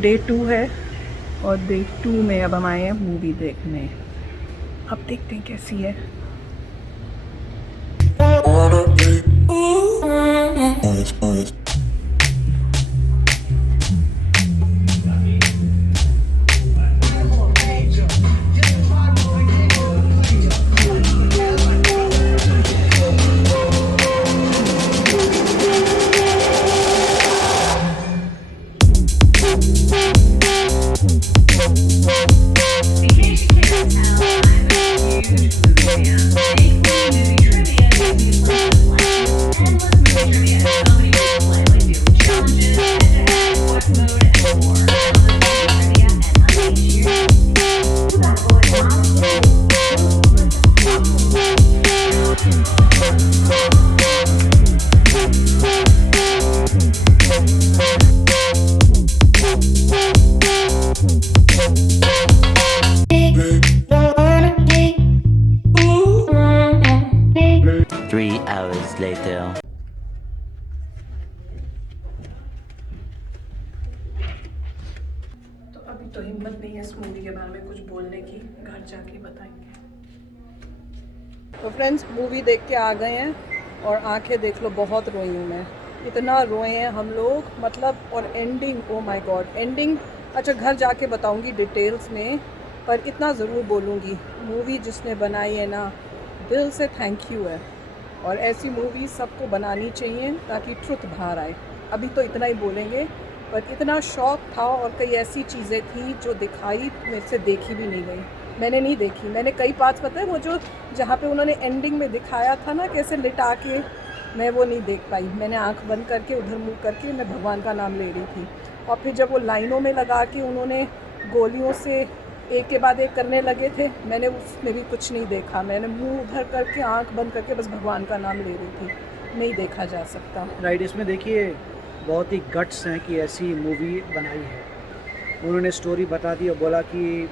Day 2 है और day 2 में अब हम आए हैं मूवी देखने। अब देखते हैं कैसी है। later. तो अभी तो हिम्मत नहीं है इस मूवी के बारे में कुछ बोलने की, घर जाके बताएंगे। तो फ्रेंड्स, मूवी देख के आ गए हैं और आंखें देख लो, बहुत रोई हूँ मैं, इतना रोए हैं हम लोग, मतलब। और ending, oh my God, ending अच्छा घर जाके बताऊंगी डिटेल्स में, पर इतना ज़रूर बोलूँगी, मूवी जिसने बनाई है ना, दिल से थैंक यू है। और ऐसी मूवी सबको बनानी चाहिए ताकि ट्रुथ बाहर आए। अभी तो इतना ही बोलेंगे, पर इतना शौक था और कई ऐसी चीज़ें थी जो दिखाई मेरे से देखी भी नहीं गई, मैंने नहीं देखी। मैंने कई पार्ट्स, पता है वो जो जहाँ पे उन्होंने एंडिंग में दिखाया था ना कैसे लिटा के, मैं वो नहीं देख पाई। मैंने आंख बंद करके उधर मुँह करके मैं भगवान का नाम ले रही थी। और फिर जब वो लाइनों में लगा के उन्होंने गोलियों से एक के बाद एक करने लगे थे, मैंने उसमें भी कुछ नहीं देखा। मैंने मुंह उधर करके आंख बंद करके बस भगवान का नाम ले रही थी। नहीं देखा जा सकता। राइट, इसमें देखिए बहुत ही गट्स हैं कि ऐसी मूवी बनाई है। उन्होंने स्टोरी बता दी और बोला कि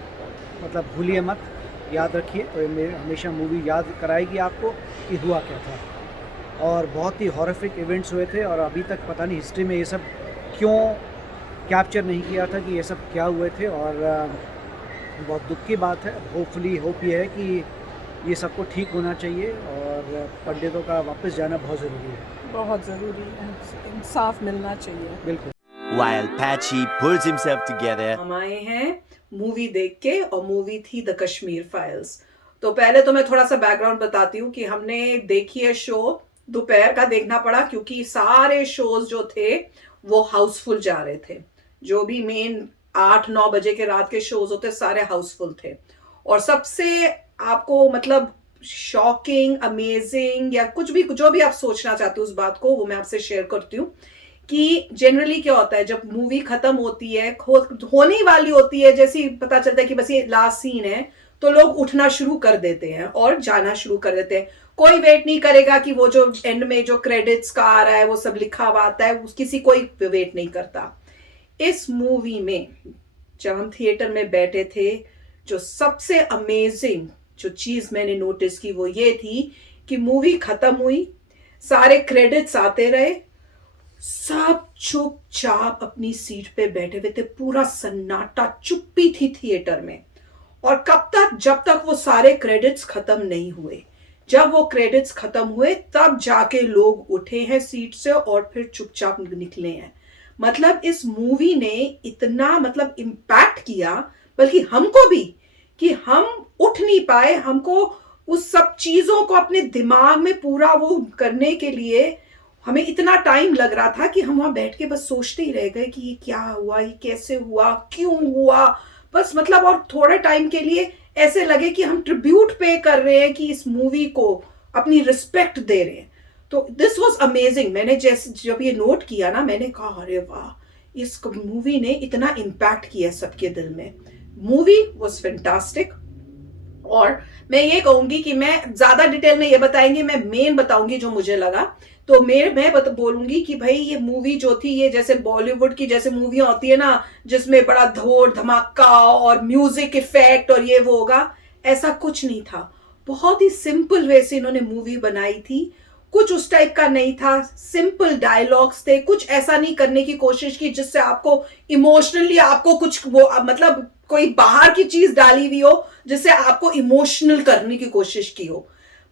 मतलब भूलिए मत, याद रखिए, तो हमेशा मूवी याद कराएगी आपको कि हुआ क्या था। और बहुत ही हॉरिफिक इवेंट्स हुए थे और अभी तक पता नहीं हिस्ट्री में ये सब क्यों कैप्चर नहीं किया था कि ये सब क्या हुए थे। और बहुत दुख की बात है। होप ये है कि ये सबको ठीक होना चाहिए और पंडितों का वापस जाना बहुत ज़रूरी है, बहुत ज़रूरी है, इंसाफ मिलना चाहिए। बिल्कुल। While Patchy pulls himself together. हम आए हैं मूवी देख के, और मूवी थी द कश्मीर फाइल्स। तो पहले तो मैं थोड़ा सा बैकग्राउंड बताती हूँ कि हमने देखी है शो, दोपहर का देखना पड़ा क्योंकि सारे शोज जो थे वो हाउसफुल जा रहे थे। जो भी मेन 8-9 बजे के रात के शोज होते सारे हाउसफुल थे। और सबसे आपको मतलब शॉकिंग, अमेजिंग या कुछ भी जो भी आप सोचना चाहते हो उस बात को, वो मैं आपसे शेयर करती हूँ कि जनरली क्या होता है जब मूवी खत्म होती है, होने वाली होती है, जैसे पता चलता है कि बस ये लास्ट सीन है, तो लोग उठना शुरू कर देते हैं और जाना शुरू कर देते हैं। कोई वेट नहीं करेगा कि वो जो एंड में जो क्रेडिट्स का आ रहा है वो सब लिखा हुआ आता है, किसी कोई वेट नहीं करता। इस मूवी में जब हम थिएटर में बैठे थे, जो सबसे अमेजिंग जो चीज मैंने नोटिस की वो ये थी कि मूवी खत्म हुई, सारे क्रेडिट्स आते रहे, सब चुपचाप अपनी सीट पे बैठे हुए थे, पूरा सन्नाटा, चुप्पी थी थिएटर में। और कब तक? जब तक वो सारे क्रेडिट्स खत्म नहीं हुए। जब वो क्रेडिट्स खत्म हुए तब जाके लोग उठे हैं सीट से और फिर चुपचाप निकले हैं। मतलब इस मूवी ने इतना मतलब इम्पैक्ट किया, बल्कि हमको भी, कि हम उठ नहीं पाए। हमको उस सब चीजों को अपने दिमाग में पूरा वो करने के लिए हमें इतना टाइम लग रहा था कि हम वहां बैठ के बस सोचते ही रह गए कि ये क्या हुआ, ये कैसे हुआ, क्यों हुआ, बस मतलब। और थोड़े टाइम के लिए ऐसे लगे कि हम ट्रिब्यूट पे कर रहे हैं, कि इस मूवी को अपनी रिस्पेक्ट दे रहे हैं। तो दिस वॉज अमेजिंग। मैंने जैसे जब ये नोट किया ना, मैंने कहा अरे वाह, इस मूवी ने इतना इम्पैक्ट किया सबके दिल में। Movie was fantastic. और मैं ये कहूंगी कि मैं ज्यादा डिटेल में ये बताएंगे, मैं मेन बताऊंगी जो मुझे लगा। तो मैं बोलूंगी कि भाई ये मूवी जो थी, ये जैसे बॉलीवुड की जैसे मूवियां होती है ना, जिसमें बड़ा धोड़ धमाका और म्यूजिक इफेक्ट और ये वो होगा, ऐसा कुछ नहीं था। बहुत ही सिंपल वे से इन्होंने मूवी बनाई थी। कुछ उस टाइप का नहीं था, सिंपल डायलॉग्स थे, कुछ ऐसा नहीं करने की कोशिश की जिससे आपको इमोशनली आपको कुछ वो मतलब कोई बाहर की चीज डाली हुई हो जिससे आपको इमोशनल करने की कोशिश की हो।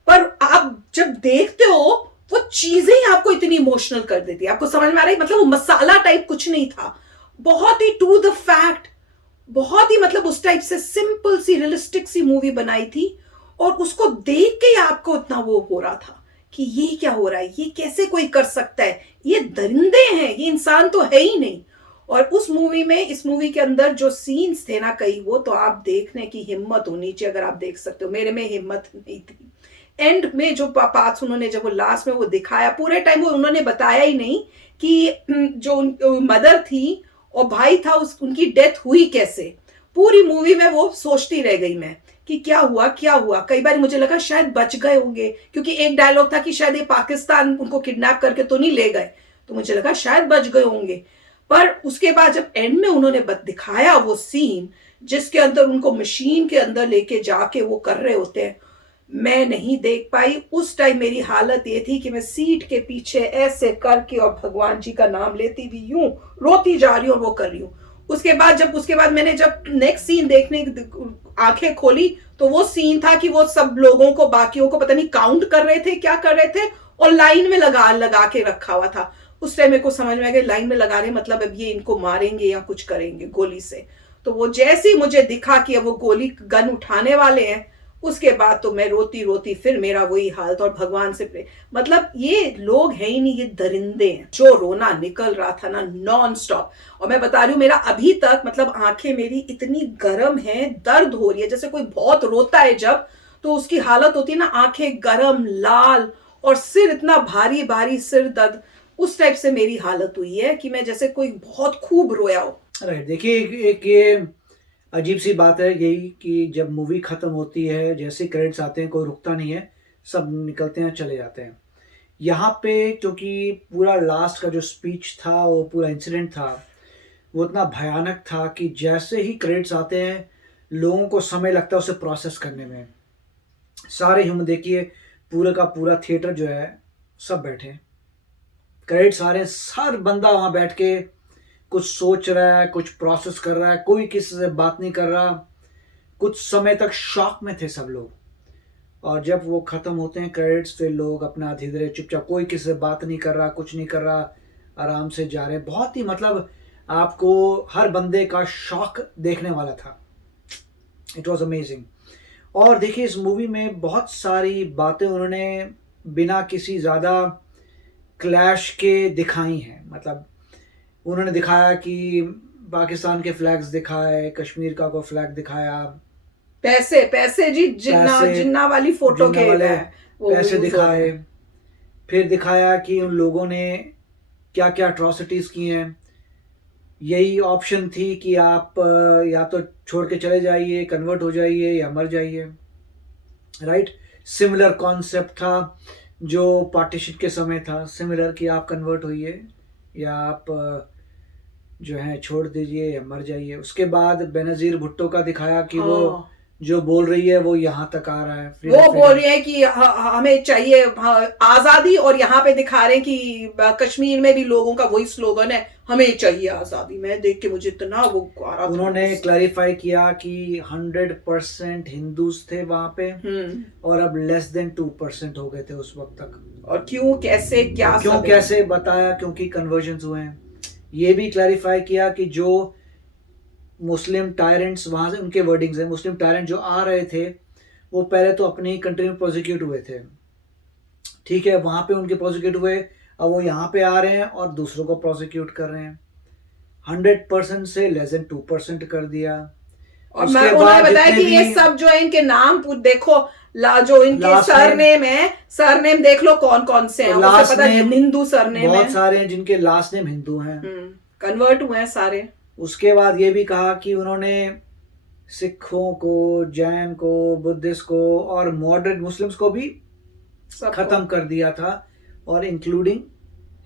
पर आप जब देखते हो वो चीजें ही आपको इतनी इमोशनल कर देती है, आपको समझ में आ रहा है, मतलब वो मसाला टाइप कुछ नहीं था, बहुत ही टू द फैक्ट, बहुत ही मतलब उस टाइप से सिंपल सी रियलिस्टिक सी मूवी बनाई थी। और उसको देख के ही आपको इतना वो हो रहा था कि ये क्या हो रहा है, ये कैसे कोई कर सकता है, ये दरिंदे हैं, ये इंसान तो है ही नहीं। और उस मूवी में, इस मूवी के अंदर जो सीन्स थे ना कई, वो तो आप देखने की हिम्मत होनी चाहिए अगर आप देख सकते हो। मेरे में हिम्मत नहीं थी। एंड में जो पार्ट्स उन्होंने जब वो लास्ट में वो दिखाया, पूरे टाइम वो उन्होंने बताया ही नहीं कि जो मदर थी और भाई था उनकी डेथ हुई कैसे। पूरी मूवी में वो सोचती रह गई मैं कि क्या हुआ क्या हुआ। कई बार मुझे लगा शायद बच गए होंगे, क्योंकि एक डायलॉग था कि शायद ये पाकिस्तान उनको किडनैप करके तो नहीं ले गए, तो मुझे लगा शायद बच गए होंगे। पर उसके बाद जब एंड में उन्होंने दिखाया वो सीन जिसके अंदर उनको मशीन के अंदर लेके जाके वो कर रहे होते हैं, मैं नहीं देख पाई। उस टाइम मेरी हालत ये थी कि मैं सीट के पीछे ऐसे करके और भगवान जी का नाम लेती भी यूं रोती जा रही हूँ और वो कर रही हूँ। उसके बाद मैंने जब नेक्स्ट सीन देखने आंखें खोली तो वो सीन था कि वो सब लोगों को, बाकियों को पता नहीं काउंट कर रहे थे, क्या कर रहे थे, और लाइन में लगा के रखा हुआ था। उस टाइम मेरे को समझ में आ गया लाइन में लगा रहे मतलब अब ये इनको मारेंगे या कुछ करेंगे गोली से। तो वो जैसे ही मुझे दिखा कि अब वो गोली गन उठाने वाले हैं, उसके बाद तो मैं रोती रोती फिर मेरा वही हाल था। और भगवान से मतलब ये लोग हैं ही नहीं, ये दरिंदे हैं। जो रोना निकल रहा था ना नॉन स्टॉप, और मैं बता रही हूँ मेरा अभी तक मतलब आंखें मेरी इतनी गर्म हैं, दर्द हो रही है। जैसे कोई बहुत रोता है जब, तो उसकी हालत होती है ना, आंखें गर्म लाल और सिर इतना भारी भारी सिर दर्द, उस टाइप से मेरी हालत हुई है कि मैं जैसे कोई बहुत खूब रोया हो। राइट, देखिए एक ये अजीब सी बात है यही कि जब मूवी ख़त्म होती है, जैसे क्रेडिट्स आते हैं कोई रुकता नहीं है, सब निकलते हैं चले जाते हैं। यहाँ पे क्योंकि पूरा लास्ट का जो स्पीच था, वो पूरा इंसिडेंट था, वो इतना भयानक था कि जैसे ही क्रेडिट्स आते हैं लोगों को समय लगता है उसे प्रोसेस करने में। सारे हम देखिए पूरे का पूरा थिएटर जो है सब बैठे हैं, क्रेडिट्स आ रहे हैं, हर बंदा वहाँ बैठ के कुछ सोच रहा है, कुछ प्रोसेस कर रहा है, कोई किसी से बात नहीं कर रहा। कुछ समय तक शॉक में थे सब लोग, और जब वो ख़त्म होते हैं क्रेडिट्स, फिर लोग अपना धीरे चुपचाप, कोई किसी से बात नहीं कर रहा, कुछ नहीं कर रहा, आराम से जा रहे हैं। बहुत ही मतलब आपको हर बंदे का शॉक देखने वाला था। It was amazing. और देखिए इस मूवी में बहुत सारी बातें उन्होंने बिना किसी ज़्यादा क्लैश के दिखाई हैं। मतलब उन्होंने दिखाया कि पाकिस्तान के फ्लैग्स दिखाए, कश्मीर का कोई फ्लैग दिखाया, पैसे जी, जिन्ना वाली फोटो जिन्ना के वाले वो पैसे use हो दिखाए। रहे हैं। फिर दिखाया कि उन लोगों ने क्या क्या अट्रॉसिटीज़ की हैं। यही ऑप्शन थी कि आप या तो छोड़ के चले जाइए, कन्वर्ट हो जाइए, या मर जाइए। राइट, सिमिलर कॉन्सेप्ट था जो पार्टीशन के समय था, सिमिलर कि आप कन्वर्ट होइए या आप जो है छोड़ दीजिए या मर जाइए। उसके बाद बेनज़ीर भुट्टो का दिखाया कि वो हाँ। जो बोल रही है वो यहाँ तक आ रहा है, वो बोल रही है कि हमें चाहिए आजादी, और यहाँ पे दिखा रहे हैं कि कश्मीर में भी लोगों का वही स्लोगन है, हमें चाहिए आजादी। मैं देख के मुझे इतना वो आ रहा था। उन्होंने क्लैरिफाई किया कि 100% हिंदूज थे वहां पे, और अब लेस देन 2% हो गए थे उस वक्त तक। और क्यों, कैसे, क्या, क्यों, सब है। कैसे बताया, क्योंकि कन्वर्जन्स हुए हैं। ये भी क्लैरिफाई किया कि जो मुस्लिम टायरेंट्स वहाँ से, उनके वर्डिंग्स हैं, मुस्लिम टायरेंट जो आ रहे थे वो पहले तो अपनी ही कंट्री में प्रोसिक्यूट हुए थे, ठीक है, वहाँ पे उनके प्रोसिक्यूट हुए, अब वो यहाँ पे आ रहे हैं और दूसरों को प्रोसिक्यूट कर रहे हैं। 100% से लेस देन 2% कर दिया। और मैं उन्होंने बताया कि ये सब जो है इनके नाम देखो, जो इनके सरनेम है, सरनेम देख लो कौन कौन से हैं। लास्ट पता हिंदू सरनेम बहुत है, सारे हैं जिनके लास्ट नेम हिंदू हैं, कन्वर्ट हुए हैं सारे। उसके बाद ये भी कहा कि उन्होंने सिखों को, जैन को, बुद्धिस्ट को और मॉडरेट मुस्लिम्स को भी खत्म कर दिया था, और इंक्लूडिंग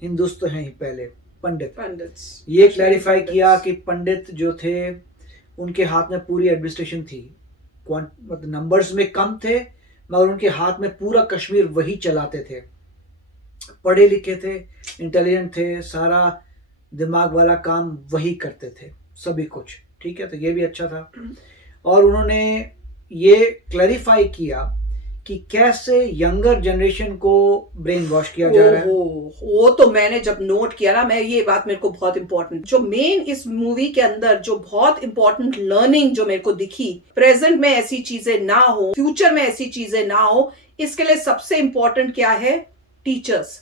हिंदुस तो हैं ही पहले, पंडित्स। ये क्लैरिफाई किया कि पंडित जो थे उनके हाथ में पूरी एडमिनिस्ट्रेशन थी, मतलब नंबर्स में कम थे मगर उनके हाथ में पूरा कश्मीर वही चलाते थे। पढ़े लिखे थे, इंटेलिजेंट थे, सारा दिमाग वाला काम वही करते थे, सभी कुछ, ठीक है, तो ये भी अच्छा था। और उन्होंने ये क्लैरिफाई किया कि कैसे यंगर जनरेशन को ब्रेन वॉश किया जा रहा है। वो तो मैंने जब नोट किया ना, मैं ये बात मेरे को बहुत इंपॉर्टेंट, जो मेन इस मूवी के अंदर जो बहुत इंपॉर्टेंट लर्निंग जो मेरे को दिखी, प्रेजेंट में ऐसी चीजें ना हो, फ्यूचर में ऐसी चीजें ना हो, इसके लिए सबसे इंपॉर्टेंट क्या है? टीचर्स।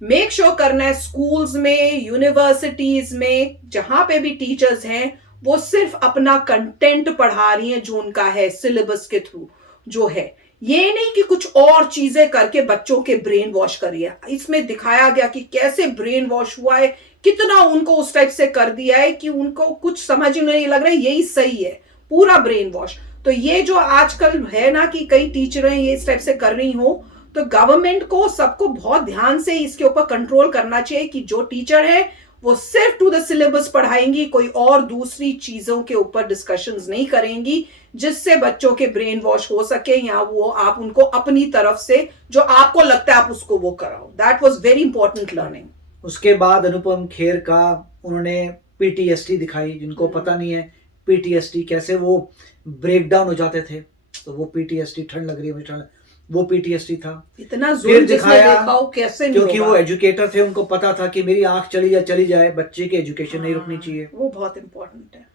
मेक श्योर करना है स्कूल्स में, यूनिवर्सिटीज में, जहां पे भी टीचर्स हैं, वो सिर्फ अपना कंटेंट पढ़ा रही हैं जो उनका है सिलेबस के थ्रू जो है, ये नहीं कि कुछ और चीजें करके बच्चों के ब्रेन वॉश करिए। इसमें दिखाया गया कि कैसे ब्रेन वॉश हुआ है, कितना उनको उस टाइप से कर दिया है कि उनको कुछ समझ ही नहीं लग रहा है यही सही है, पूरा ब्रेन वॉश। तो ये जो आजकल है ना कि कई टीचरें ये इस टाइप से कर रही हो, तो गवर्नमेंट को सबको बहुत ध्यान से इसके ऊपर कंट्रोल करना चाहिए कि जो टीचर है वो सिर्फ टू द सिलेबस पढ़ाएंगी, कोई और दूसरी चीजों के ऊपर डिस्कशंस नहीं करेंगी जिससे बच्चों के ब्रेन वॉश हो सके, या वो आप उनको अपनी तरफ से जो आपको लगता है आप उसको वो कराओ। That was very important learning. उसके बाद अनुपम खेर का उन्होंने पीटीएसडी दिखाई, जिनको पता नहीं है पीटीएसडी कैसे वो ब्रेक डाउन हो जाते थे, तो वो पीटीएसडी, ठंड लग रही है मुझे, ठंड, वो पीटीएसडी था। इतना जोर दिखाया कैसे नहीं, क्योंकि वो एजुकेटर थे, उनको पता था कि मेरी आंख चली जाए, बच्चे की एजुकेशन नहीं रुकनी चाहिए, वो बहुत इंपॉर्टेंट है।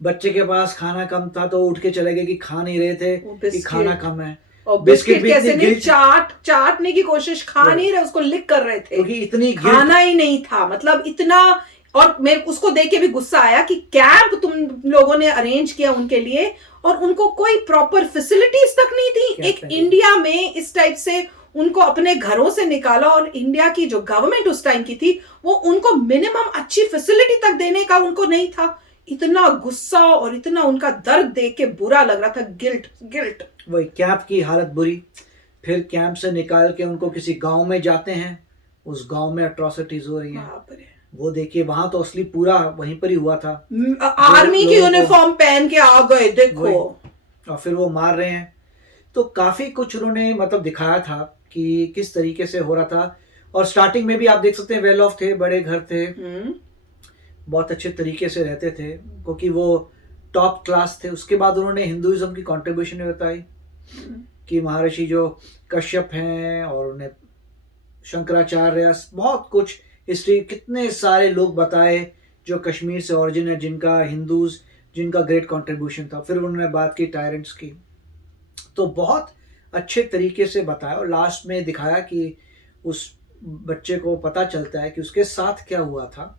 बच्चे के पास खाना कम था तो उठ के चले गए कि खा नहीं रहे थे कि खाना कम है, और बिस्किट कैसे नहीं, चाटने की कोशिश, खा नहीं रहे, उसको लिक कर रहे थे क्योंकि इतनी खाना ही नहीं था, मतलब इतना। और मेरे उसको देख के भी गुस्सा आया कि कैंप तुम लोगों ने अरेंज किया उनके लिए और उनको कोई प्रॉपर फैसिलिटीज तक नहीं थी। एक इंडिया में इस टाइप से उनको अपने घरों से निकाला, और इंडिया की जो गवर्नमेंट उस टाइम की थी वो उनको मिनिमम अच्छी फैसिलिटी तक देने का उनको नहीं था। इतना गुस्सा और इतना उनका दर्द देख के बुरा लग रहा था, गिल्ट। वही कैंप की हालत बुरी। फिर कैंप से निकाल के उनको किसी गांव में जाते हैं, उस गांव में अट्रॉसिटीज हो रही हैं, वो देखिए, वहां तो असली पूरा वहीं पर ही हुआ था, आर्मी की यूनिफॉर्म पहन के आ गए देखो, और फिर वो मार रहे हैं। तो काफी कुछ उन्होंने मतलब दिखाया था कि किस तरीके से हो रहा था। और स्टार्टिंग में भी आप देख सकते हैं वेल ऑफ थे, बड़े घर थे, बहुत अच्छे तरीके से रहते थे क्योंकि वो टॉप क्लास थे। उसके बाद उन्होंने हिंदुइज्म की कंट्रीब्यूशन बताई कि महर्षि जो कश्यप हैं और उन्हें शंकराचार्य, बहुत कुछ हिस्ट्री, कितने सारे लोग बताए जो कश्मीर से ओरिजिन है, जिनका हिंदूज, जिनका ग्रेट कंट्रीब्यूशन था। फिर उन्होंने बात की टायरेंट्स की, तो बहुत अच्छे तरीके से बताया। और लास्ट में दिखाया कि उस बच्चे को पता चलता है कि उसके साथ क्या हुआ था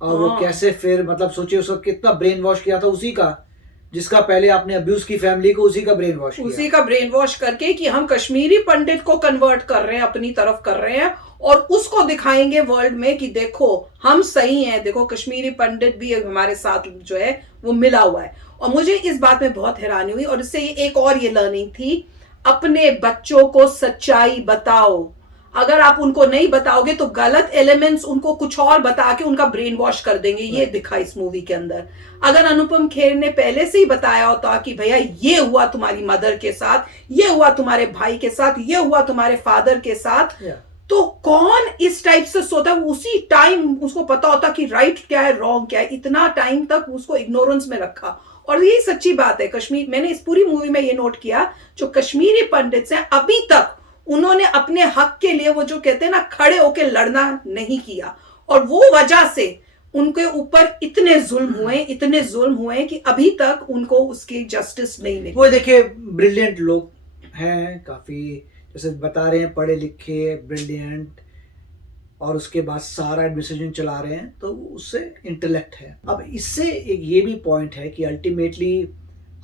और वो कैसे फिर मतलब सोचिए उसका कितना ब्रेन वॉश किया था, उसी का जिसका पहले आपने अब्यूज की फैमिली को, उसी का ब्रेन वॉश किया, उसी का ब्रेन वॉश करके कि हम कश्मीरी पंडित को कन्वर्ट कर रहे हैं, अपनी तरफ कर रहे हैं, और उसको दिखाएंगे वर्ल्ड में कि देखो हम सही हैं, देखो कश्मीरी पंडित भी हमारे साथ जो है वो मिला हुआ है। और मुझे इस बात में बहुत हैरानी हुई, और इससे एक और ये लर्निंग थी, अपने बच्चों को सच्चाई बताओ। अगर आप उनको नहीं बताओगे तो गलत एलिमेंट्स उनको कुछ और बता के उनका ब्रेन वॉश कर देंगे, ये दिखा इस मूवी के अंदर। अगर अनुपम खेर ने पहले से ही बताया होता कि भैया ये हुआ तुम्हारी मदर के साथ, ये हुआ तुम्हारे भाई के साथ, ये हुआ तुम्हारे फादर के साथ, तो कौन इस टाइप से सोता है? उसी टाइम उसको पता होता कि राइट क्या है, रॉन्ग क्या है। इतना टाइम तक उसको इग्नोरेंस में रखा। और यही सच्ची बात है, कश्मीर, मैंने इस पूरी मूवी में ये नोट किया, जो कश्मीरी पंडित हैं अभी तक उन्होंने अपने हक के लिए वो जो कहते हैं ना खड़े होके लड़ना नहीं किया, और वो वजह से उनके ऊपर इतने जुल्म हुए कि अभी तक उनको उसकी जस्टिस नहीं मिली। वो देखिए ब्रिलियंट लोग हैं काफी, जैसे बता रहे हैं, पढ़े लिखे, ब्रिलियंट, और उसके बाद सारा एडमिनिस्ट्रेशन चला रहे हैं, तो उससे इंटेलेक्ट है। अब इससे एक ये भी पॉइंट है कि अल्टीमेटली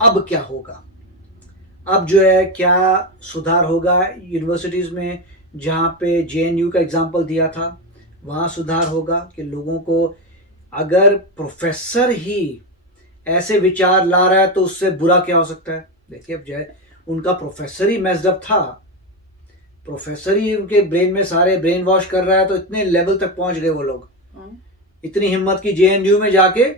अब क्या होगा, अब जो है क्या सुधार होगा। यूनिवर्सिटीज़ में जहाँ पे जेएनयू का एग्जांपल दिया था वहाँ सुधार होगा कि लोगों को, अगर प्रोफेसर ही ऐसे विचार ला रहा है तो उससे बुरा क्या हो सकता है। देखिए अब जो है उनका प्रोफेसर ही मेस्ड अप था, प्रोफेसर ही उनके ब्रेन में सारे ब्रेन वॉश कर रहा है, तो इतने लेवल तक पहुंच गए वो लोग, इतनी हिम्मत की जेएनयू में जाके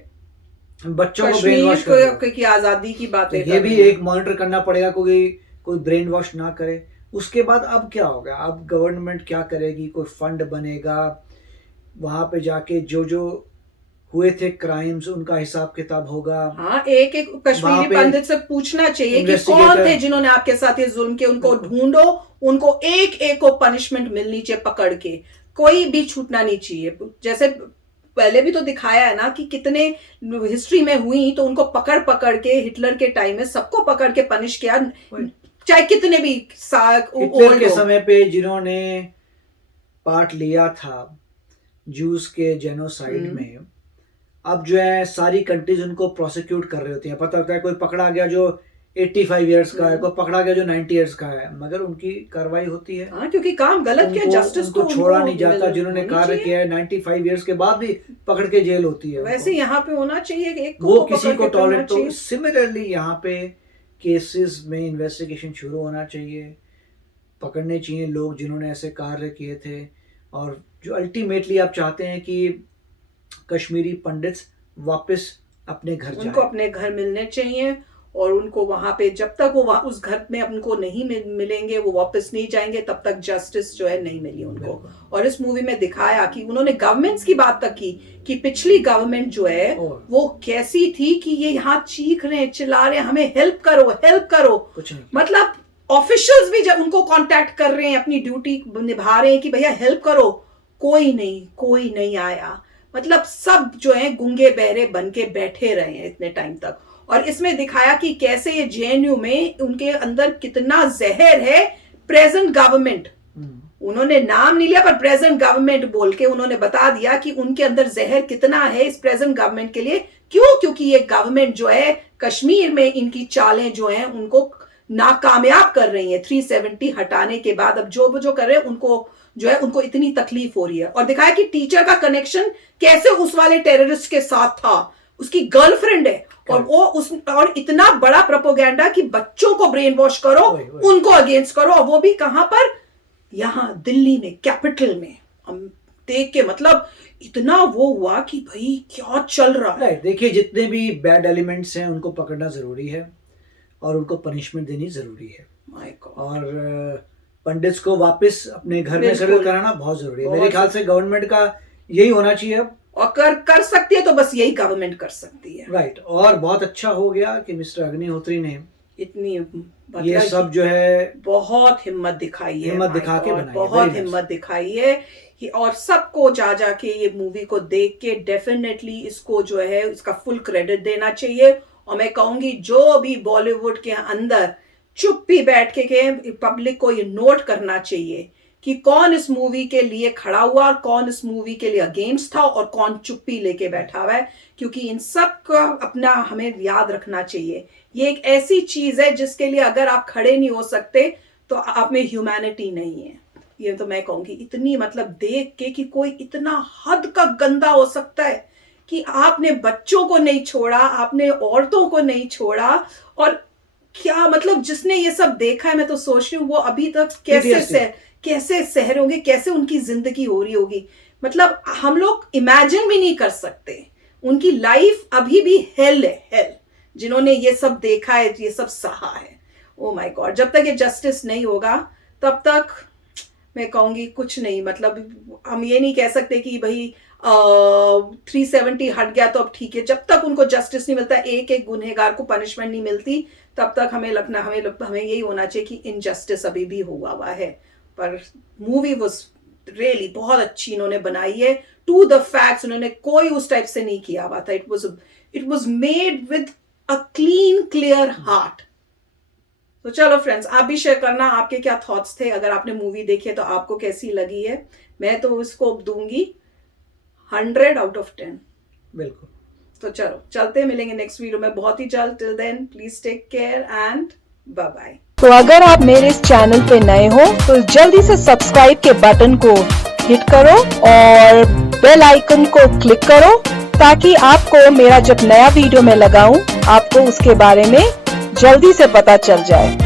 बच्चों को ब्रेन वॉश की आजादी की बातें। ये भी एक मॉनिटर करना पड़ेगा कोई ब्रेन वॉश ना करे। उसके बाद अब क्या होगा? अब गवर्नमेंट क्या करेगी? कोई फंड बनेगा, वहां पे जाके जो जो हुए थे क्राइम्स उनका हिसाब किताब होगा। हाँ, एक एक कश्मीरी वहाँ पे पंडित से पूछना चाहिए कि कौन investigator- थे जिन्होंने आपके साथ ये जुल्म किया, उनको ढूंढो, उनको एक एक को पनिशमेंट मिलनी चाहिए पकड़ के, कोई भी छूटना नहीं चाहिए। जैसे पहले भी तो दिखाया है ना कि कितने हिस्ट्री में हुई, तो उनको पकड़ पकड़ के हिटलर के टाइम में सबको पकड़ के पनिश किया, चाहे कितने भी हिटलर के समय पे जिन्होंने पार्ट लिया था जूस के जेनोसाइड में, अब जो है सारी कंट्रीज उनको प्रोसिक्यूट कर रही होती हैं। पता होता है कोई पकड़ा गया जो 85 इयर्स का है, कोई पकड़ा गया जो 90 इयर्स का है, मगर उनकी कार्रवाई होती है। हाँ, क्योंकि काम गलत किया, जस्टिस को छोड़ा नहीं जाता। जिन्होंने कार्य किया है 95 इयर्स के बाद भी पकड़ के जेल होती है। वैसे यहाँ पे होना चाहिए एक वो किसी को टॉलरेट। तो सिमिलरली यहाँ पे केसेस में इन्वेस्टिगेशन शुरू होना चाहिए, पकड़ने चाहिए लोग जिन्होंने ऐसे कार्य किए थे, और जो अल्टीमेटली आप चाहते हैं कि कश्मीरी पंडित्स वापस अपने घर जाएं। उनको अपने घर मिलने चाहिए, और उनको वहां पे जब तक वो उस घर में उनको नहीं मिलेंगे, वो वापस नहीं जाएंगे, तब तक जस्टिस जो है नहीं मिली उनको। और इस मूवी में दिखाया कि उन्होंने गवर्नमेंट्स की बात तक की कि पिछली गवर्नमेंट जो है वो कैसी थी, कि ये यहाँ चीख रहे हैं, चिल्ला रहे हैं, हमें हेल्प करो, हेल्प करो। कुछ नहीं। मतलब ऑफिशियल्स भी जब उनको कांटेक्ट कर रहे हैं, अपनी ड्यूटी निभा रहे हैं कि भैया हेल्प करो, कोई नहीं आया। मतलब सब जो है गूंगे बहरे बन के बैठे रहे हैं इतने टाइम तक। और इसमें दिखाया कि कैसे ये जेएनयू में उनके अंदर कितना जहर है। प्रेजेंट गवर्नमेंट, उन्होंने नाम नहीं लिया, पर प्रेजेंट गवर्नमेंट बोल के उन्होंने बता दिया कि उनके अंदर जहर कितना है इस प्रेजेंट गवर्नमेंट के लिए। क्यों? क्योंकि ये गवर्नमेंट जो है कश्मीर में इनकी चालें जो हैं उनको नाकामयाब कर रही है। 370 हटाने के बाद अब जो कर रहे हैं उनको जो है उनको इतनी तकलीफ हो रही है। और दिखाया कि टीचर का कनेक्शन कैसे उस वाले टेररिस्ट के साथ था, उसकी गर्लफ्रेंड है, और वो और इतना बड़ा प्रोपेगेंडा कि बच्चों को ब्रेन वॉश करो, उनको अगेंस्ट करो, और वो भी कहां पर? यहां दिल्ली में, कैपिटल में। हम देख के मतलब इतना वो हुआ कि भाई क्या चल रहा है। देखिए, जितने भी बैड एलिमेंट्स हैं उनको पकड़ना जरूरी है और उनको पनिशमेंट देनी जरूरी है। और पंडित्स को वापस अपने घर में सेटल कराना बहुत जरूरी है। मेरे ख्याल से गवर्नमेंट का यही होना चाहिए अब, और कर सकती है तो बस यही गवर्नमेंट कर सकती है। राइट। और बहुत अच्छा हो गया कि मिस्टर अग्निहोत्री ने इतनी ये सब जो है बहुत हिम्मत दिखाई है, हिम्मत दिखा के बनाई, बहुत हिम्मत दिखाई है। और सबको जाके ये मूवी को देख के डेफिनेटली इसको जो है इसका फुल क्रेडिट देना चाहिए। और मैं कहूंगी जो भी बॉलीवुड के अंदर चुप्पी बैठ के पब्लिक को ये नोट करना चाहिए कि कौन इस मूवी के लिए खड़ा हुआ और कौन इस मूवी के लिए अगेंस्ट था और कौन चुप्पी लेके बैठा हुआ है, क्योंकि इन सब का अपना हमें याद रखना चाहिए। ये एक ऐसी चीज है जिसके लिए अगर आप खड़े नहीं हो सकते तो आप में ह्यूमैनिटी नहीं है। ये तो मैं कहूंगी इतनी मतलब देख के कि कोई इतना हद का गंदा हो सकता है कि आपने बच्चों को नहीं छोड़ा, आपने औरतों को नहीं छोड़ा। और क्या मतलब जिसने ये सब देखा है, मैं तो सोच रही हूँ वो अभी तक कैसे सह रहे होंगे, कैसे उनकी जिंदगी हो रही होगी। मतलब हम लोग इमेजिन भी नहीं कर सकते। उनकी लाइफ अभी भी हेल है, हेल, जिन्होंने ये सब देखा है, ये सब सहा है। ओ माय गॉड, जब तक ये जस्टिस नहीं होगा तब तक मैं कहूंगी कुछ नहीं। मतलब हम ये नहीं कह सकते कि भाई 370 हट गया तो अब ठीक है। जब तक उनको जस्टिस नहीं मिलता, एक एक गुनहगार को पनिशमेंट नहीं मिलती, तब तक हमें यही होना चाहिए कि इनजस्टिस अभी भी हुआ है। पर मूवी वाज रियली बहुत अच्छी इन्होंने बनाई है, टू द फैक्ट्स। उन्होंने कोई उस टाइप से नहीं किया हुआ था। It was made with a clean clear heart. तो चलो फ्रेंड्स, आप भी शेयर करना आपके क्या थॉट्स थे। अगर आपने मूवी देखी है तो आपको कैसी लगी है। मैं तो इसको दूंगी 100 out of 10। बिल्कुल। तो चलो चलते, मिलेंगे नेक्स्ट वीडियो में बहुत ही जल्द। Till then please take care and bye bye. तो अगर आप मेरे इस चैनल पे नए हो तो जल्दी से सब्सक्राइब के बटन को हिट करो और बेल आइकन को क्लिक करो, ताकि आपको मेरा जब नया वीडियो मैं लगाऊं आपको उसके बारे में जल्दी से पता चल जाए।